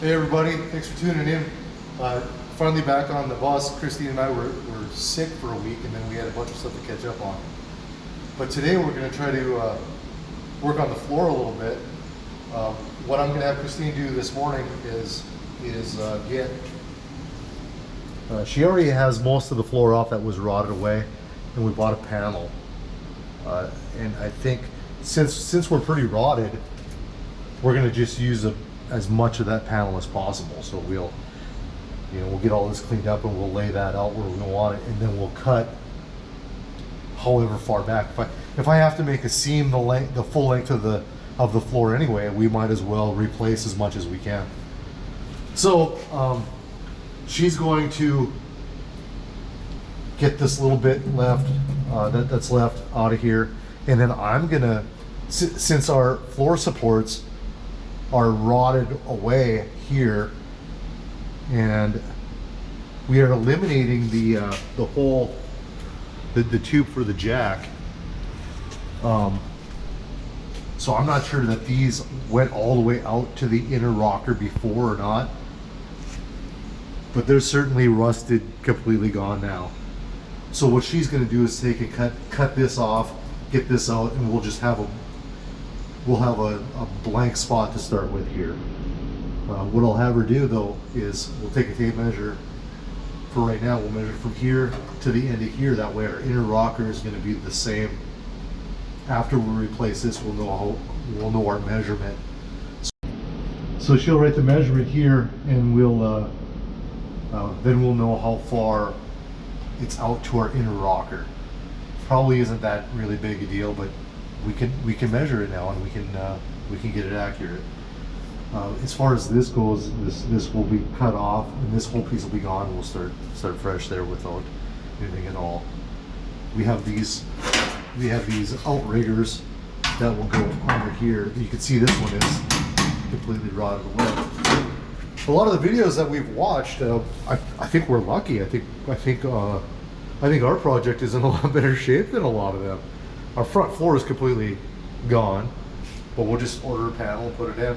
Hey everybody, thanks for tuning in. Finally back on the bus. Christine and I were sick for a week and then we had a bunch of stuff to catch up on. But today we're going to try to work on the floor a little bit. What I'm going to have Christine do this morning is get... she already has most of the floor off that was rotted away, and we bought a panel. And I think since we're pretty rotted, we're going to just use as much of that panel as possible. So we'll get all this cleaned up and we'll lay that out where we want it, and then we'll cut however far back. If I have to make a seam the full length of the floor anyway, we might as well replace as much as we can. So she's going to get this little bit left that's left out of here, and then I'm gonna, since our floor supports are rotted away here, and we are eliminating the hole, the tube for the jack. So I'm not sure that these went all the way out to the inner rocker before or not, but they're certainly rusted, completely gone now. So what she's going to do is take and cut this off, get this out, and we'll just have a blank spot to start with here. What I'll have her do though is we'll take a tape measure. For right now, we'll measure from here to the end of here. That way our inner rocker is going to be the same. After we replace this, we'll know our measurement. So she'll write the measurement here, and then we'll know how far it's out to our inner rocker. Probably isn't that really big a deal, but we can measure it now, and we can get it accurate. As far as this goes, this will be cut off, and this whole piece will be gone. We'll start fresh there without anything at all. We have these Outriggers that will go under here. You can see this one is completely rotted away. A lot of the videos that we've watched, I think we're lucky. I think our project is in a lot better shape than a lot of them. Our front floor is completely gone, but we'll just order a panel and put it in.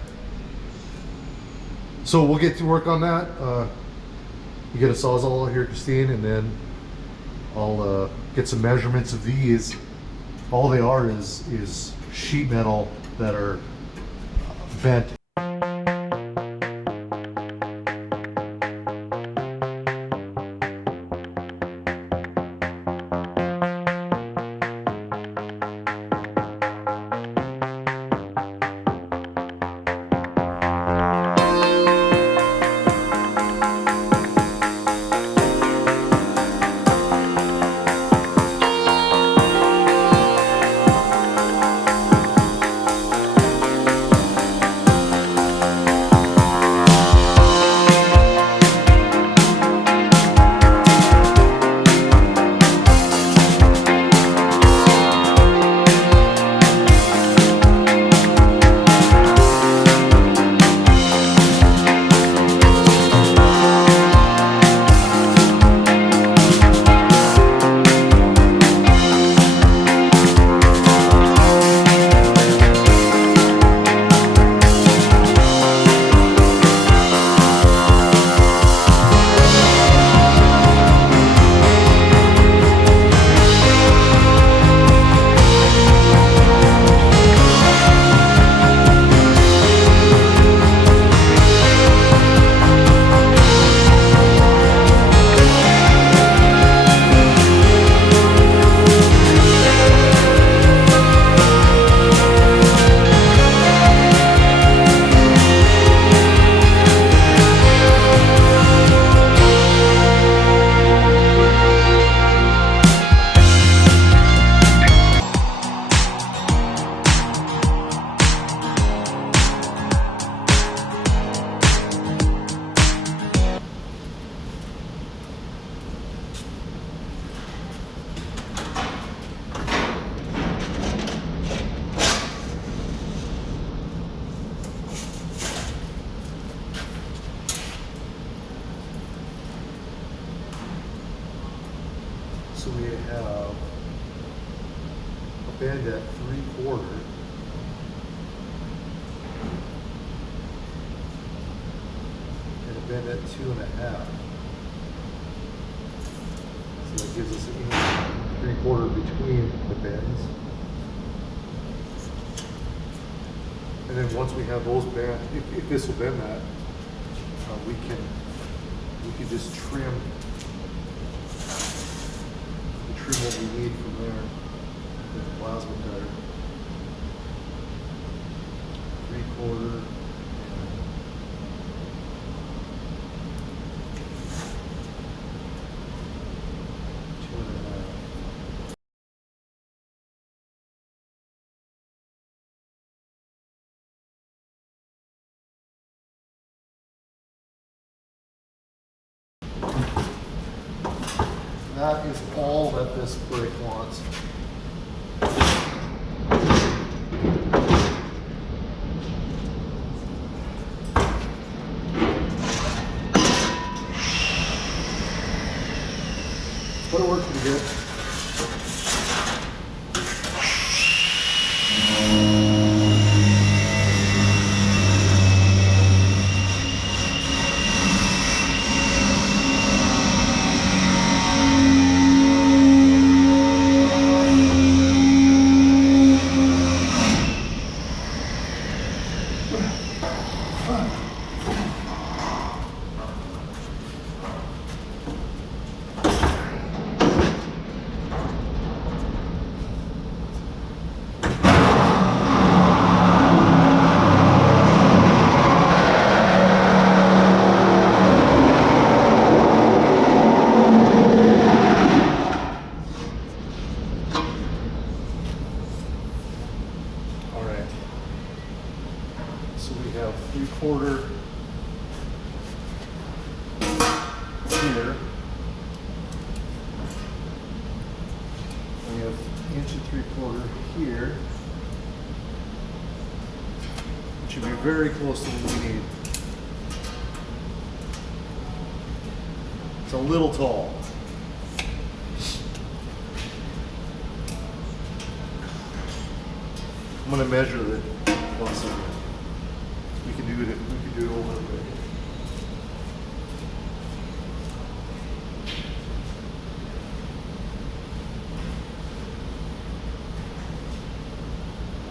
So we'll get to work on that. You get a Sawzall here, Christine, and then I'll get some measurements of these. All they are is sheet metal that are bent. So we have a bend at 3/4. bend at 2.5. So that gives us an inch 3/4 between the bends. And then once we have those bent, if this will bend that, we can just trim what we need from there with the plasma cutter. 3/4. That is all that this brake wants. But it works pretty good. So we have 3/4 here. We have 1 3/4 here, which should be very close to what we need. It's a little tall. I'm going to measure the plus of it. We can do it over the way.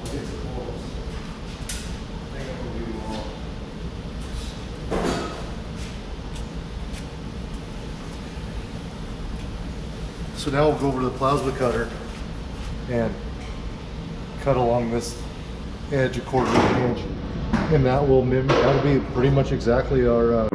It's close. I think I'm going to do wrong. So now we'll go over to the plasma cutter and cut along this edge 1/4 inch, and that will mimic, that'll be pretty much exactly our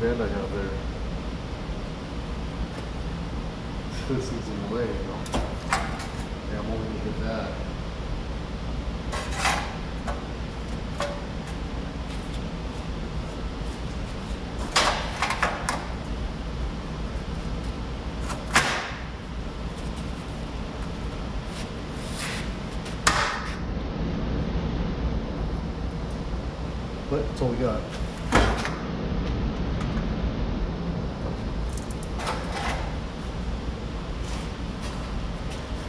bend I have there. This is in the way, you know. Yeah, I'm only gonna get that. but that's all we got.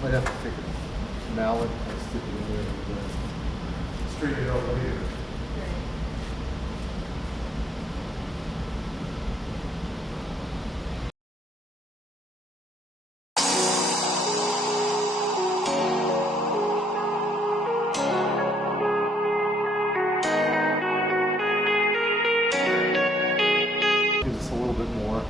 Might have to take a mallet and stick it in there and straighten it out later. Gives us a little bit more.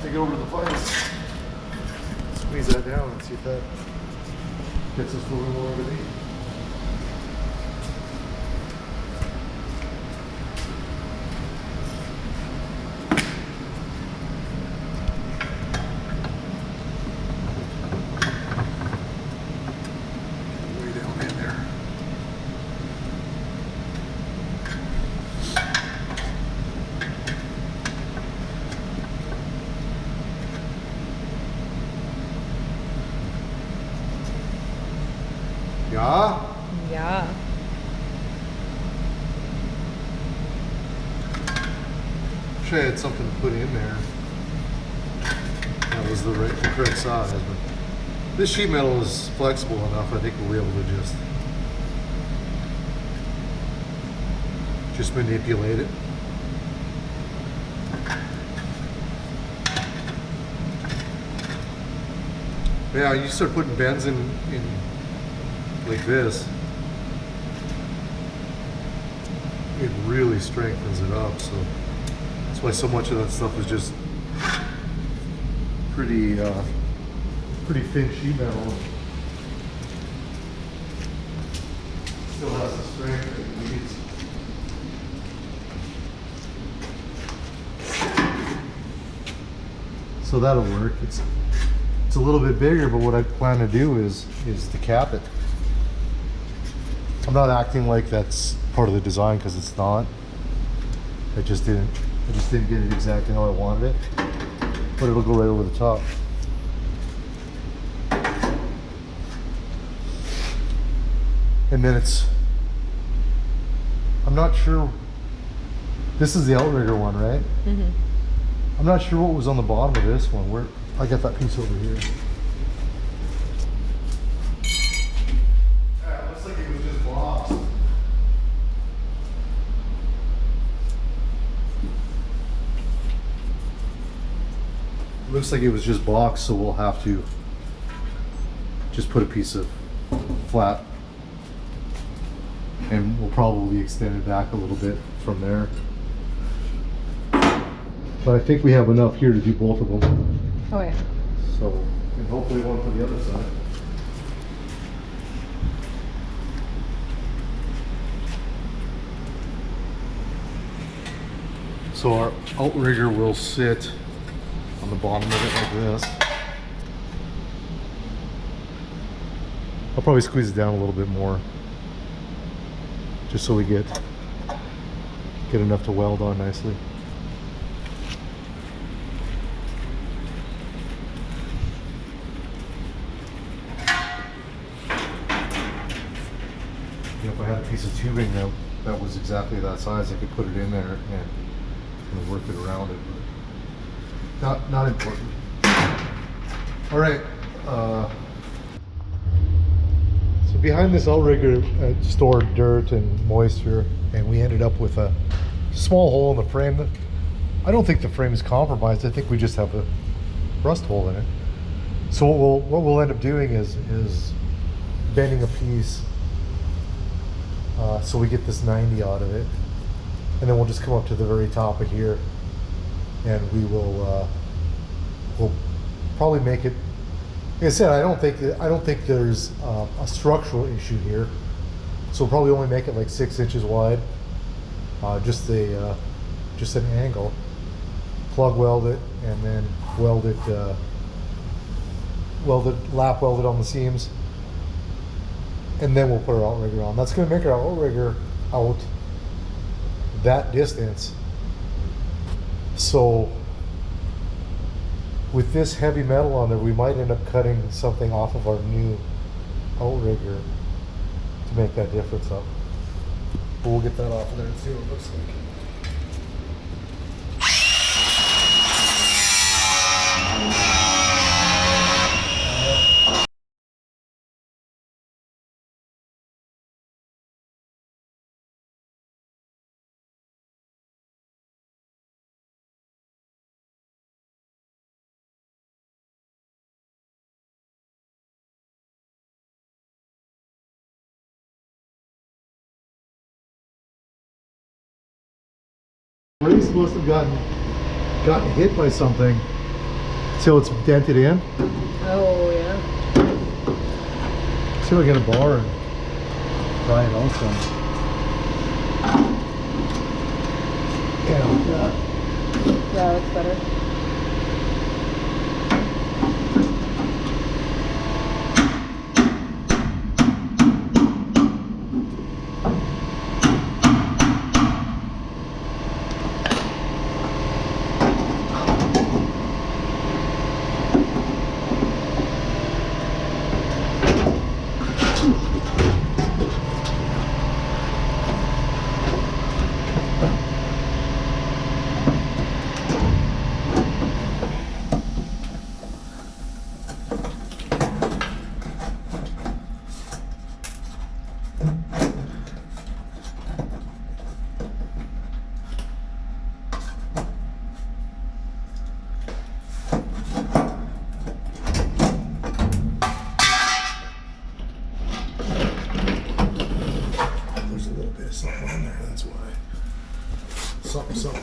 Take it over to the vise, squeeze that down and see if that gets us where we want to be. Way down in there. Yeah? Yeah. Wish I had something to put in there. That was the correct size, but this sheet metal is flexible enough. I think we'll be able to just manipulate it. Yeah, you start putting bends in like this, it really strengthens it up. So that's why so much of that stuff is just pretty thin sheet metal. Still has the strength that it needs. So that'll work. It's a little bit bigger, but what I plan to do is to cap it. I'm not acting like that's part of the design, because it's not. I just didn't get it exactly how I wanted it, but it'll go right over the top. And then I'm not sure, this is the Outrigger one, right? Mm-hmm. I'm not sure what was on the bottom of this one. I got that piece over here. Looks like it was just boxed, so we'll have to just put a piece of flat, and we'll probably extend it back a little bit from there. But I think we have enough here to do both of them. Oh yeah. So, and hopefully one for the other side. So our Outrigger will sit on the bottom of it like this. I'll probably squeeze it down a little bit more, just so we get enough to weld on nicely. If I had a piece of tubing that was exactly that size, I could put it in there and work it around it. But not important. All right. So behind this Outrigger stored dirt and moisture, and we ended up with a small hole in the frame. I don't think the frame is compromised. I think we just have a rust hole in it. So what we'll end up doing is bending a piece so we get this 90 out of it, and then we'll just come up to the very top of here, and we'll probably make it Like I said, I don't think there's a structural issue here. So we'll probably only make it like 6 inches wide. Just an angle. Plug weld it and then weld it, lap weld it on the seams. And then we'll put our outrigger on. That's going to make our outrigger out that distance. So with this heavy metal on there, we might end up cutting something off of our new outrigger to make that difference up. But we'll get that off of there and see what it looks like. Race must have gotten hit by something, so it's dented in. Oh yeah. See if I get a bar and pry it out some. Yeah, like that. Yeah, that's better. Something on there, that's why. Something.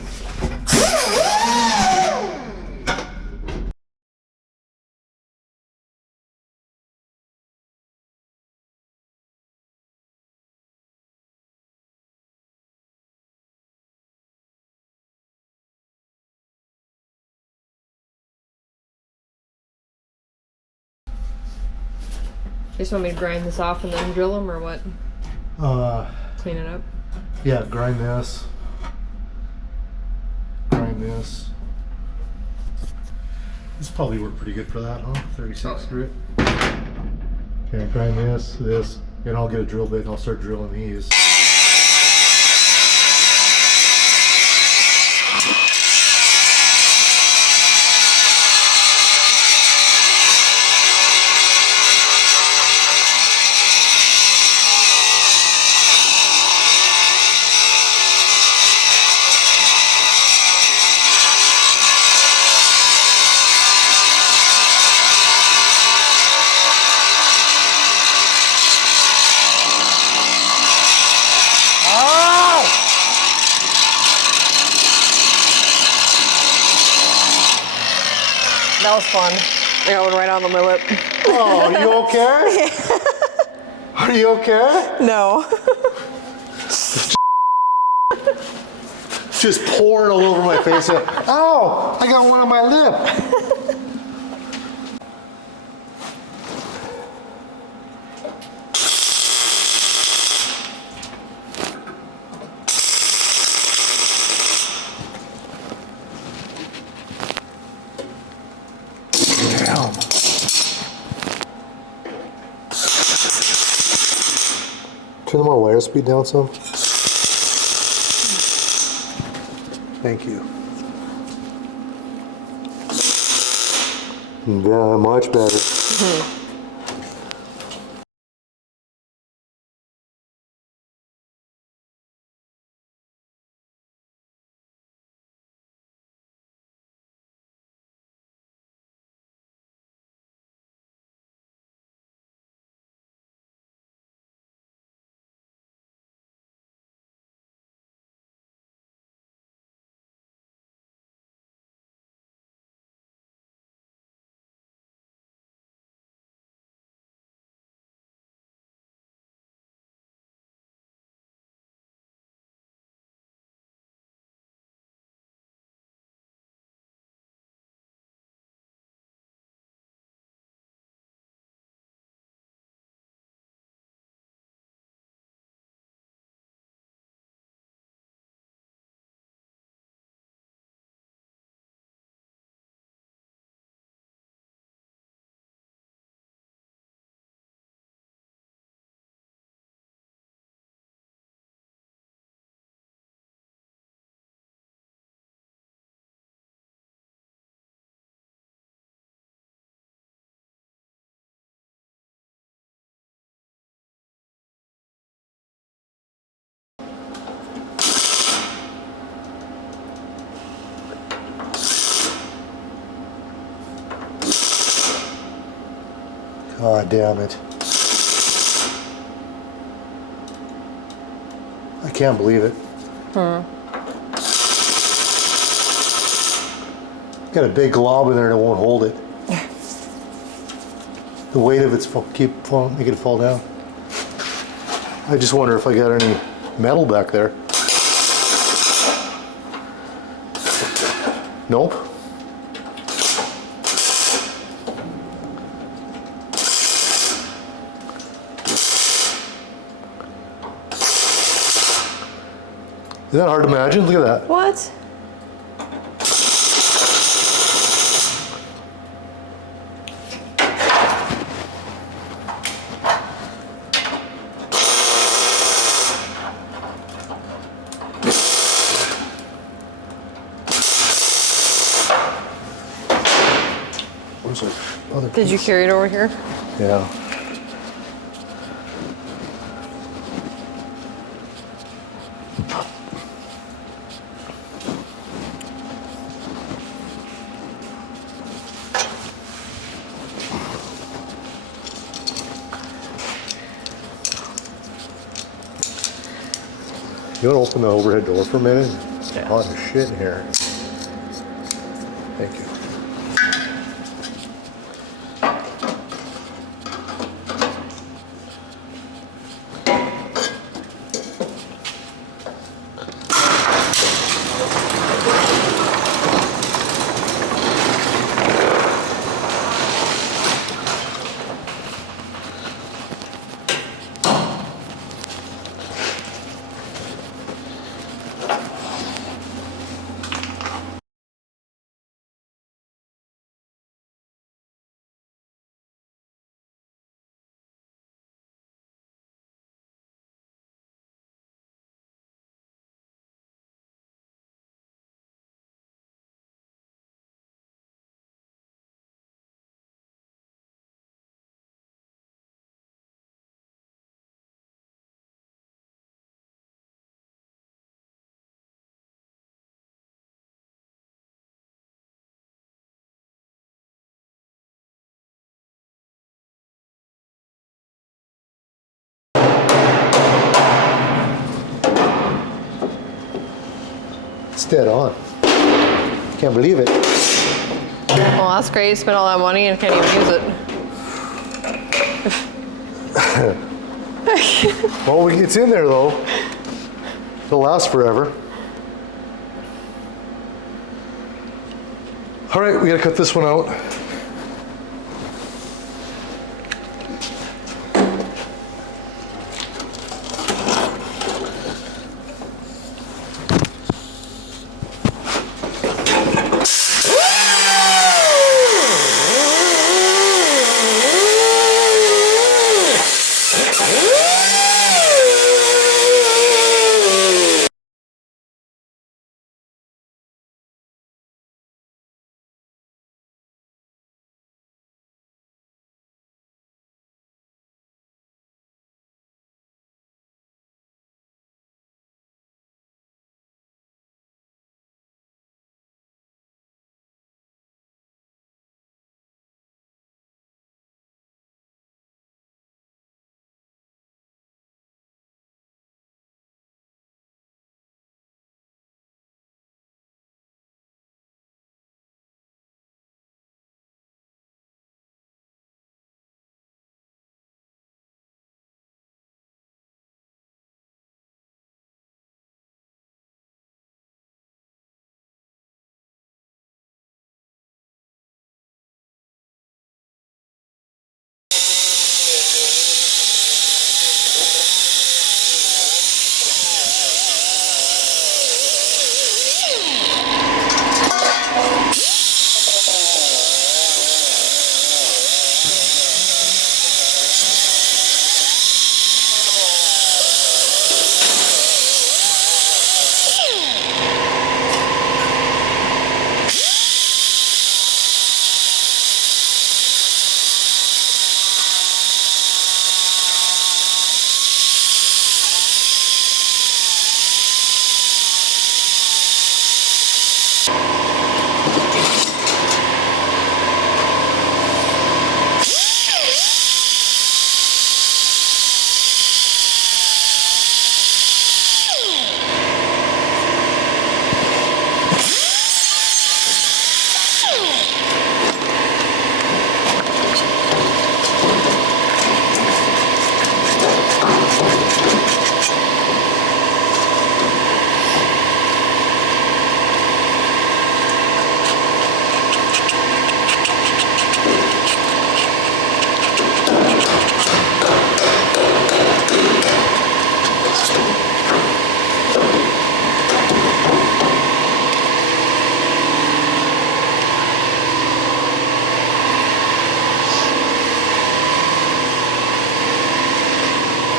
You just want me to grind this off and then drill them, or what? Clean it up? Yeah, grind this. Grind this. This probably worked pretty good for that, huh? 36 grit. Okay, grind this, and I'll get a drill bit and I'll start drilling these. That was fun. I got one right on my lip. Oh, are you okay? Are you okay? No. Just pouring all over my face. Ow! I got one on my lip. Damn. Turn my wire speed down some. Thank you. Yeah, much better. God damn it. I can't believe it. Got a big glob in there that won't hold it. The weight of it's making it fall down. I just wonder if I got any metal back there. Nope. Isn't that hard to imagine? Look at that. What? Where's our other Did you piece? carry it over here? Yeah. You want to open the overhead door for a minute? Yeah. A lot of shit in here. Thank you. It's dead on. Can't believe it. Well, that's great. You spent all that money and can't even use it. Well, it's in there though. It'll last forever. All right, we gotta cut this one out.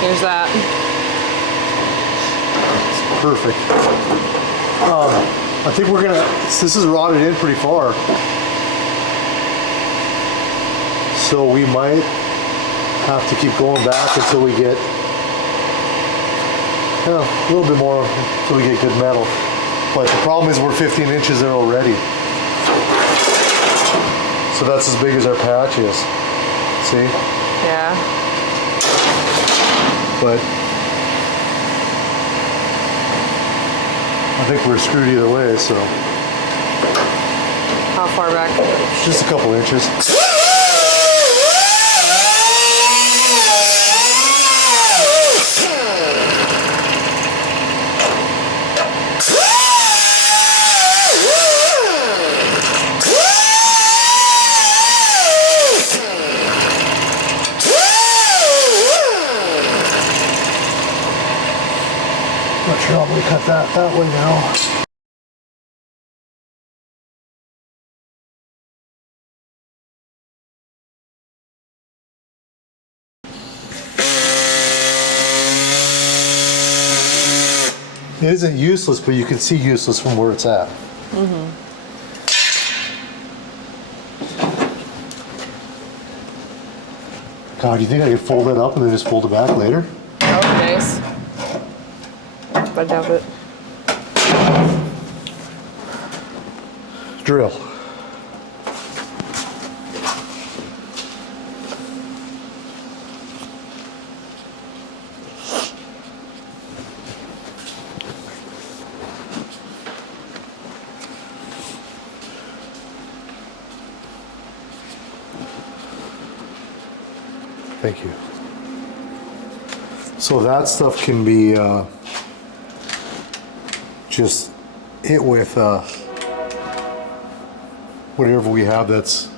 There's that. It's perfect. I think we're gonna, this is rotted in pretty far. So we might have to keep going back until we get a little bit more, until we get good metal. But the problem is we're 15 inches there already. So that's as big as our patch is. See? Yeah. But I think we're screwed either way, so How far back? just a couple inches. Not sure I'm gonna cut that way now. It isn't useless, but you can see useless from where it's at. God, do you think I could fold it up and then just fold it back later? That would be nice. But I doubt it. Drill. Thank you. So that stuff can be just hit with whatever we have that's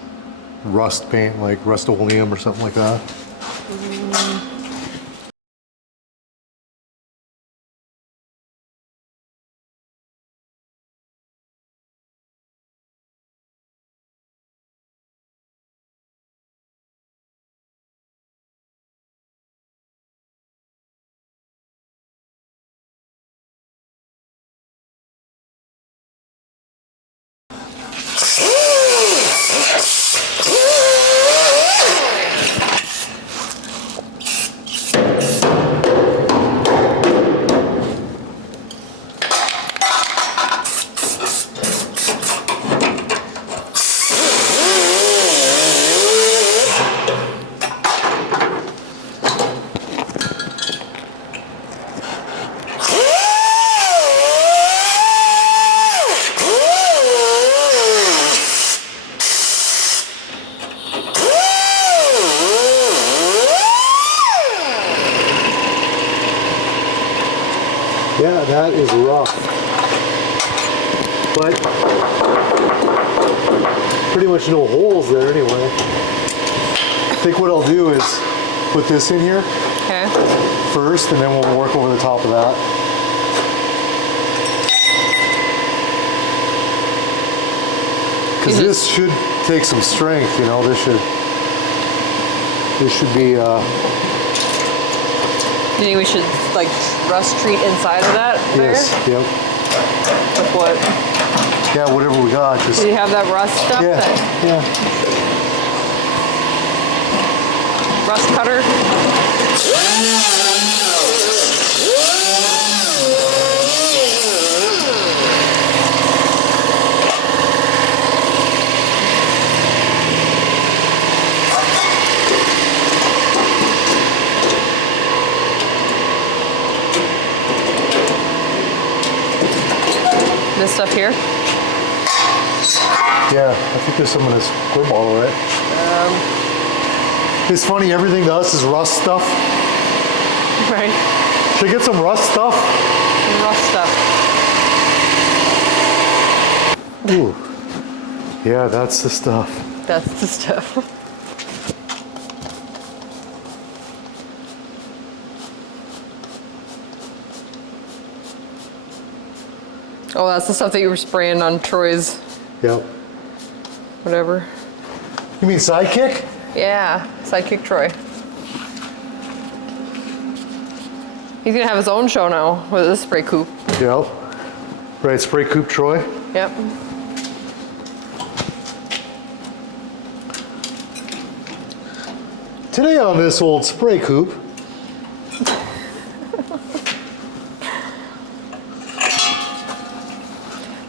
rust paint, like Rust-Oleum or something like that. Yeah, that is rough. But pretty much no holes there anyway. I think what I'll do is put this in here Okay. first, and then we'll work over the top of that. Because this should take some strength, you know. This should be. Do you think we should like rust treat inside of that? Yes. There? Yep. With what? Yeah. Whatever we got. Just. Do you have that rust stuff? Yeah. That Yeah. rust cutter? This stuff here? Yeah. I think there's some of this square bottle, right? It's funny. Everything to us is rust stuff. Right. Should I get some rust stuff? Rust stuff. Ooh. Yeah, that's the stuff. That's the stuff. Oh, that's the stuff that you were spraying on Troy's Yep. whatever. You mean sidekick? Yeah, Sidekick Troy. He's gonna have his own show now with this spray coupe. Yep. Right, spray coupe Troy. Yep. Today on this old spray coupe.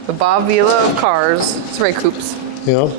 The Bob Vila of cars, spray coupes. Yep.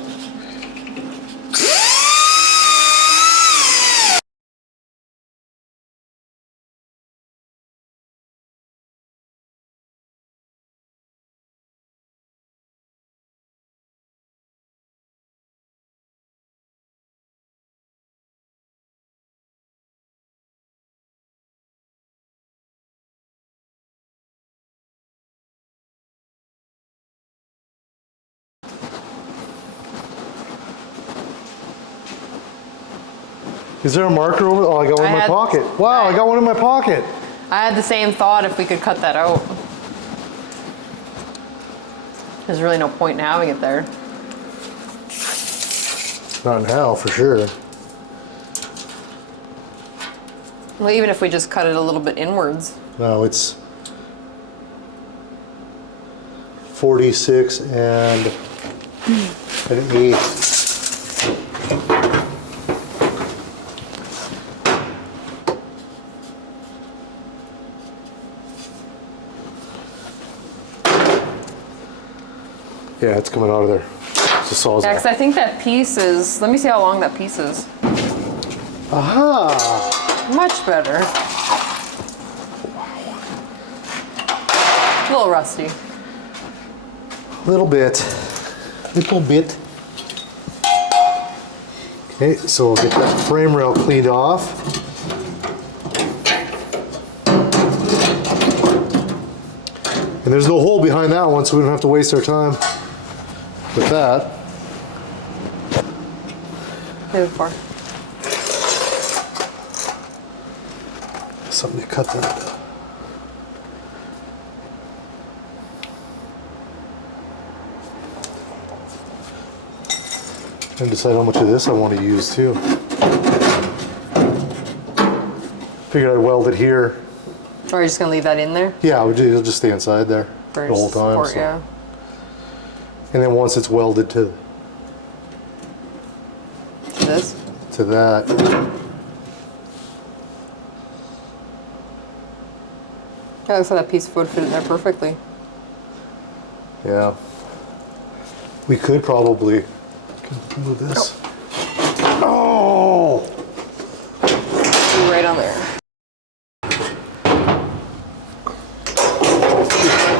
Is there a marker over? Oh, I got one in my pocket. Wow, I got one in my pocket. I had the same thought if we could cut that out. There's really no point in having it there. Not now, for sure. Well, even if we just cut it a little bit inwards. No, it's 46 and an 8. Yeah, it's coming out of there. It's a sawzall. Yeah, because I think that piece is, let me see how long that piece is. Aha! Much better. A little rusty. Little bit. Little bit. Okay, so we'll get that frame rail cleaned off. And there's no hole behind that one, so we don't have to waste our time with that. Maybe far. Something to cut that. And decide how much of this I want to use too. Figured I'd weld it here. Or are you just gonna leave that in there? Yeah, it'll just stay inside there For the whole time. support, So. yeah. And then once it's welded to This? that, Yeah, looks like that piece of wood fit in there perfectly. yeah, we could probably move this. Oh! Right on there.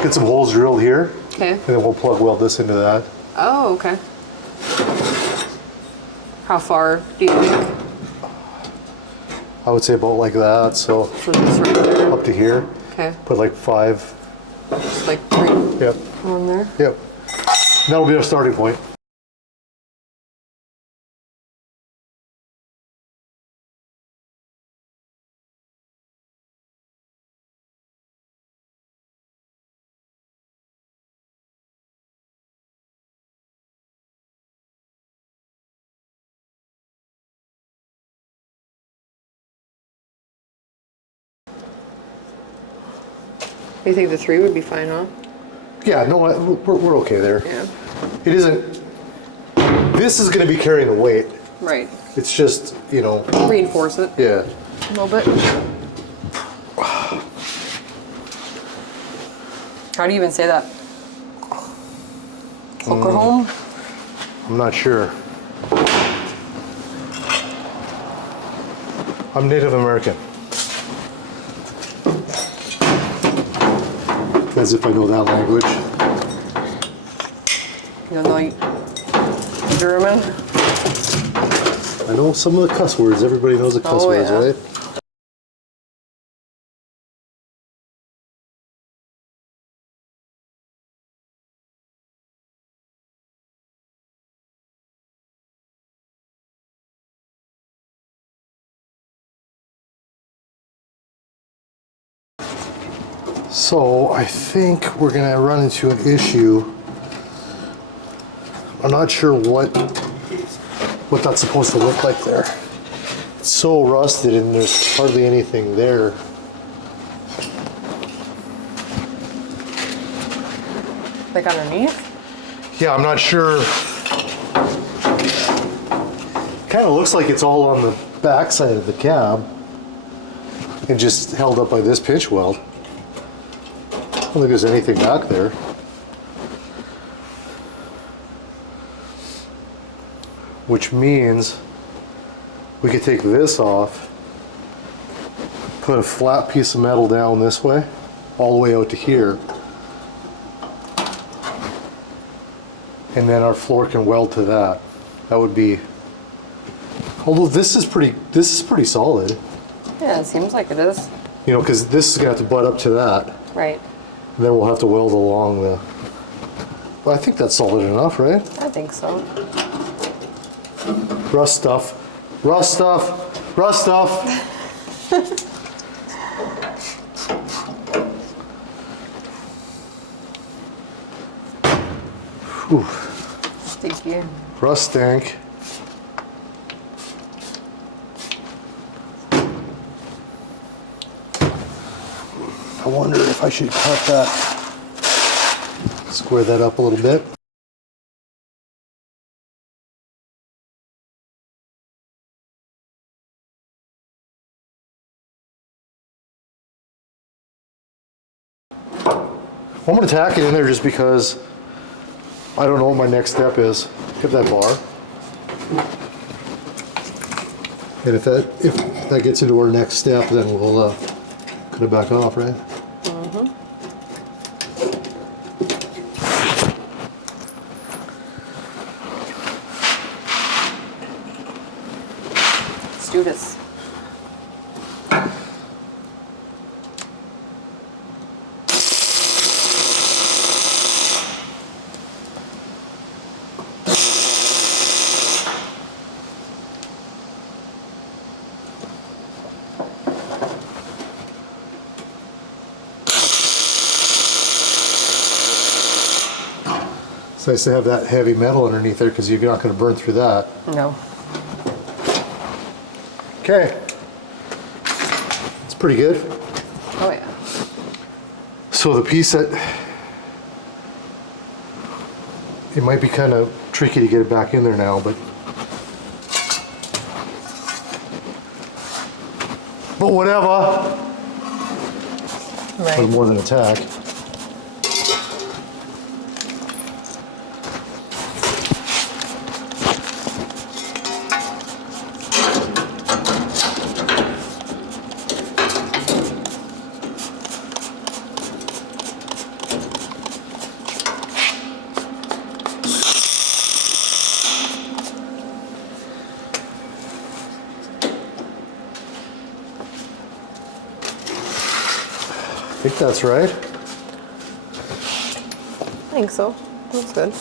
Get some holes drilled here, Okay. and then we'll plug weld this into that. Oh, okay. How far do you think? I would say about like that, so So this right there. up to here. Okay. Put like 5. Just like 3 Yep, on there. yep. That'll be our starting point. You think the 3 would be fine, huh? Yeah, no, we're okay there. Yeah. It isn't. This is going to be carrying the weight. Right. It's just, you know. Reinforce it Yeah. a little bit. How do you even say that? Oklahoma? I'm not sure. I'm Native American. As if I know that language. You don't know German? I know some of the cuss words. Everybody knows the cuss words, yeah. right? So I think we're gonna run into an issue. I'm not sure what that's supposed to look like there. It's so rusted and there's hardly anything there. Like underneath? Yeah, I'm not sure. Kind of looks like it's all on the back side of the cab and just held up by this pinch weld. I don't think there's anything back there. Which means we could take this off, put a flat piece of metal down this way, all the way out to here. And then our floor can weld to that. That would be, although this is pretty solid. Yeah, it seems like it is. You know, because this is gonna have to butt up to that. Right. And then we'll have to weld along the, well, I think that's solid enough, right? I think so. Rust stuff, rust stuff, rust stuff. Whew. Sticky. Rust stank. I wonder if I should cut that, square that up a little bit. I'm gonna tack it in there just because I don't know what my next step is. Get that bar. And if that gets into our next step, then we'll cut it back off, right? Mm-hmm. Let's do this. It's nice to have that heavy metal underneath there because you're not going to burn through that. No. Okay. It's pretty good. Oh yeah. So the piece that, it might be kind of tricky to get it back in there now, but whatever. Right. It's more than a tack. I think that's right. I think so. Looks good.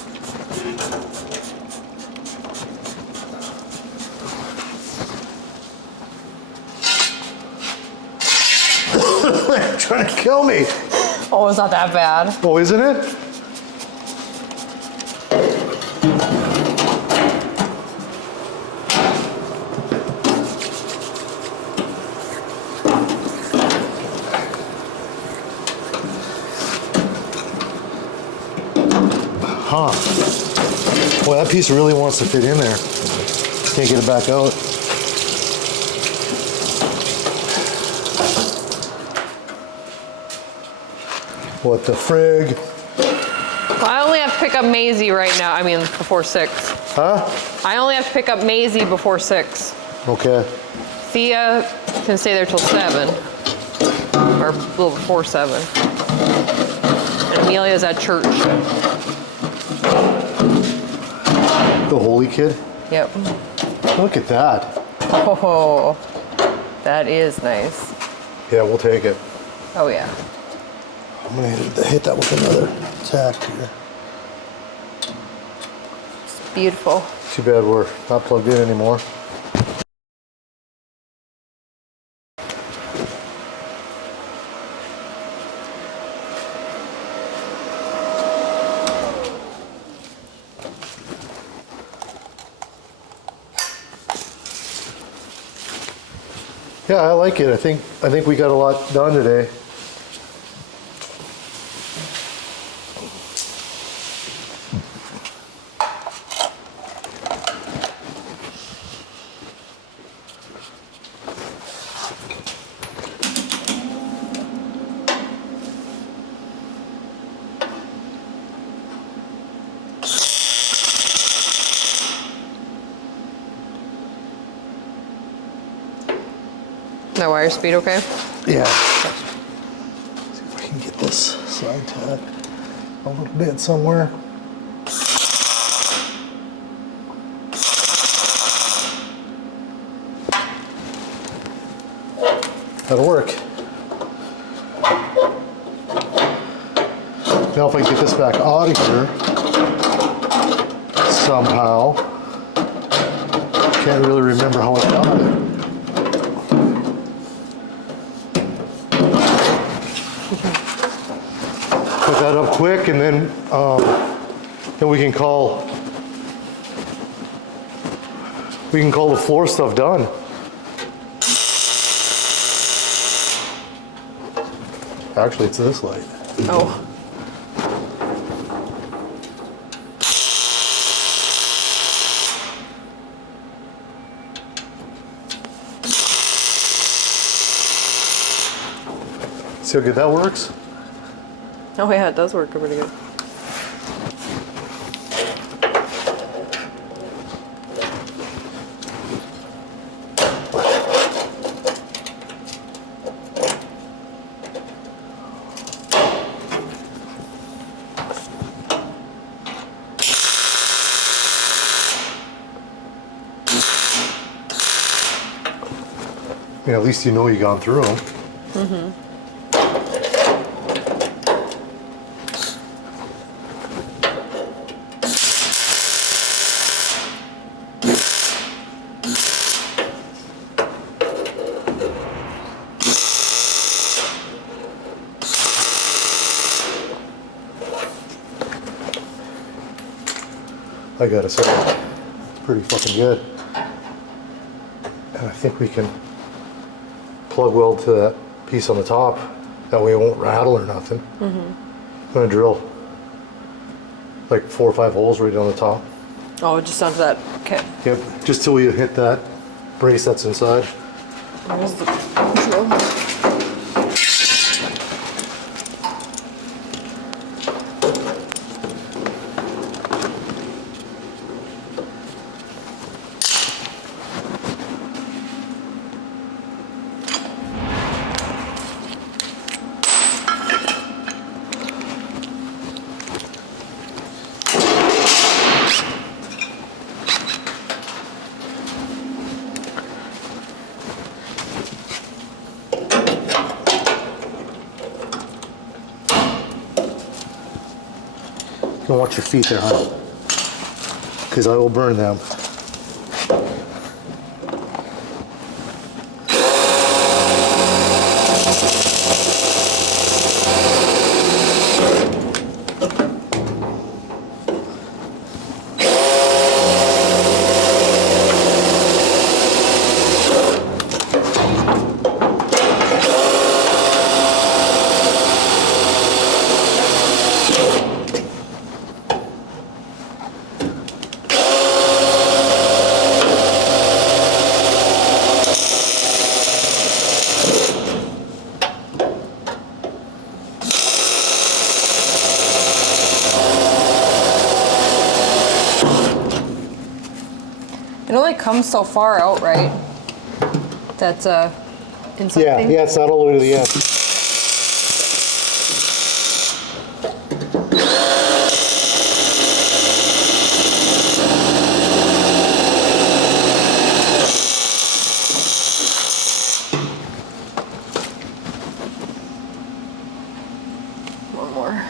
You're trying to kill me. Oh, it's not that bad. Oh, isn't it? Huh. Boy, that piece really wants to fit in there. Can't get it back out. What the frig? Well, I only have to pick up Maisie right now. I mean, before 6. Huh? I only have to pick up Maisie before 6. Okay. Thea can stay there till 7. Or a little before 7. And Amelia's at church. The holy kid? Yep. Look at that. Oh, that is nice. Yeah, we'll take it. Oh yeah. I'm gonna hit that with another tack here. It's beautiful. Too bad we're not plugged in anymore. Yeah, I like it. I think we got a lot done today. That wire speed okay? Yeah. See if I can get this side tack a little bit somewhere. That'll work. Now if I get this back out of here somehow, can't really remember how I got it. Put that up quick, and then we can call the floor stuff done. Actually, it's this light. Oh. See how good that works? Oh yeah, it does work pretty good. I mean, at least you know you gone through them. Mm-hmm. I gotta say, it's pretty fucking good. And I think we can plug weld to that piece on the top. That way it won't rattle or nothing. I'm gonna drill like 4 or 5 holes right on the top. Oh, just onto that. Okay. Yep, just till we hit that brace that's inside. There's the drill. Don't watch your feet there, huh? Because I will burn them. It only comes so far out, right? That's inside Yeah, thing? yeah, it's not all the way to the end. One more.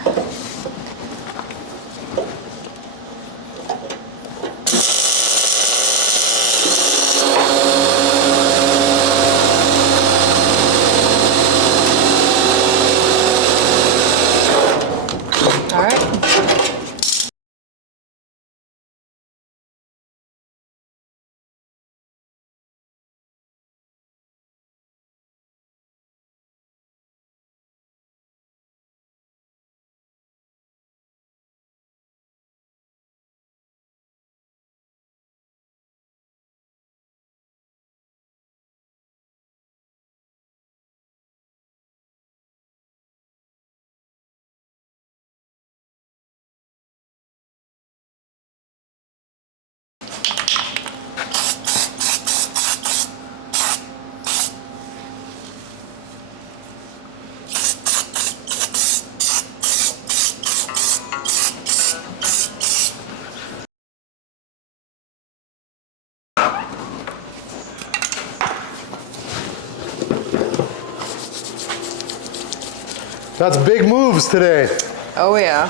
That's big moves today. Oh yeah.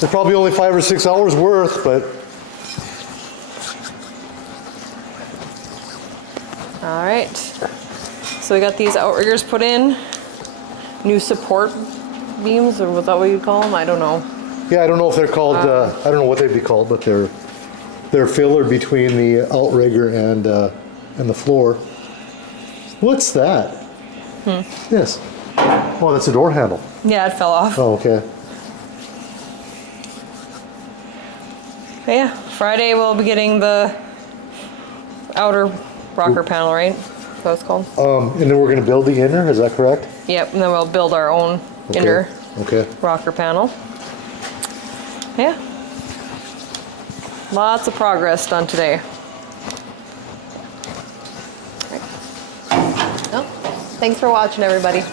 They're probably only 5 or 6 hours worth, but All right. So we got these outriggers put in. New support beams, or was that what you'd call them? I don't know. yeah, I don't know if they're called. I don't know what they'd be called, but they're filler between the outrigger and the floor. What's that? Yes. Oh, that's a door handle. Yeah, it fell off. Oh, okay. But yeah, Friday we'll be getting the outer rocker panel, right? That's what it's called. And then we're going to build the inner. Is that correct? Yep, and then we'll build our own inner Okay. rocker panel. Yeah. Lots of progress done today. Well, thanks for watching, everybody.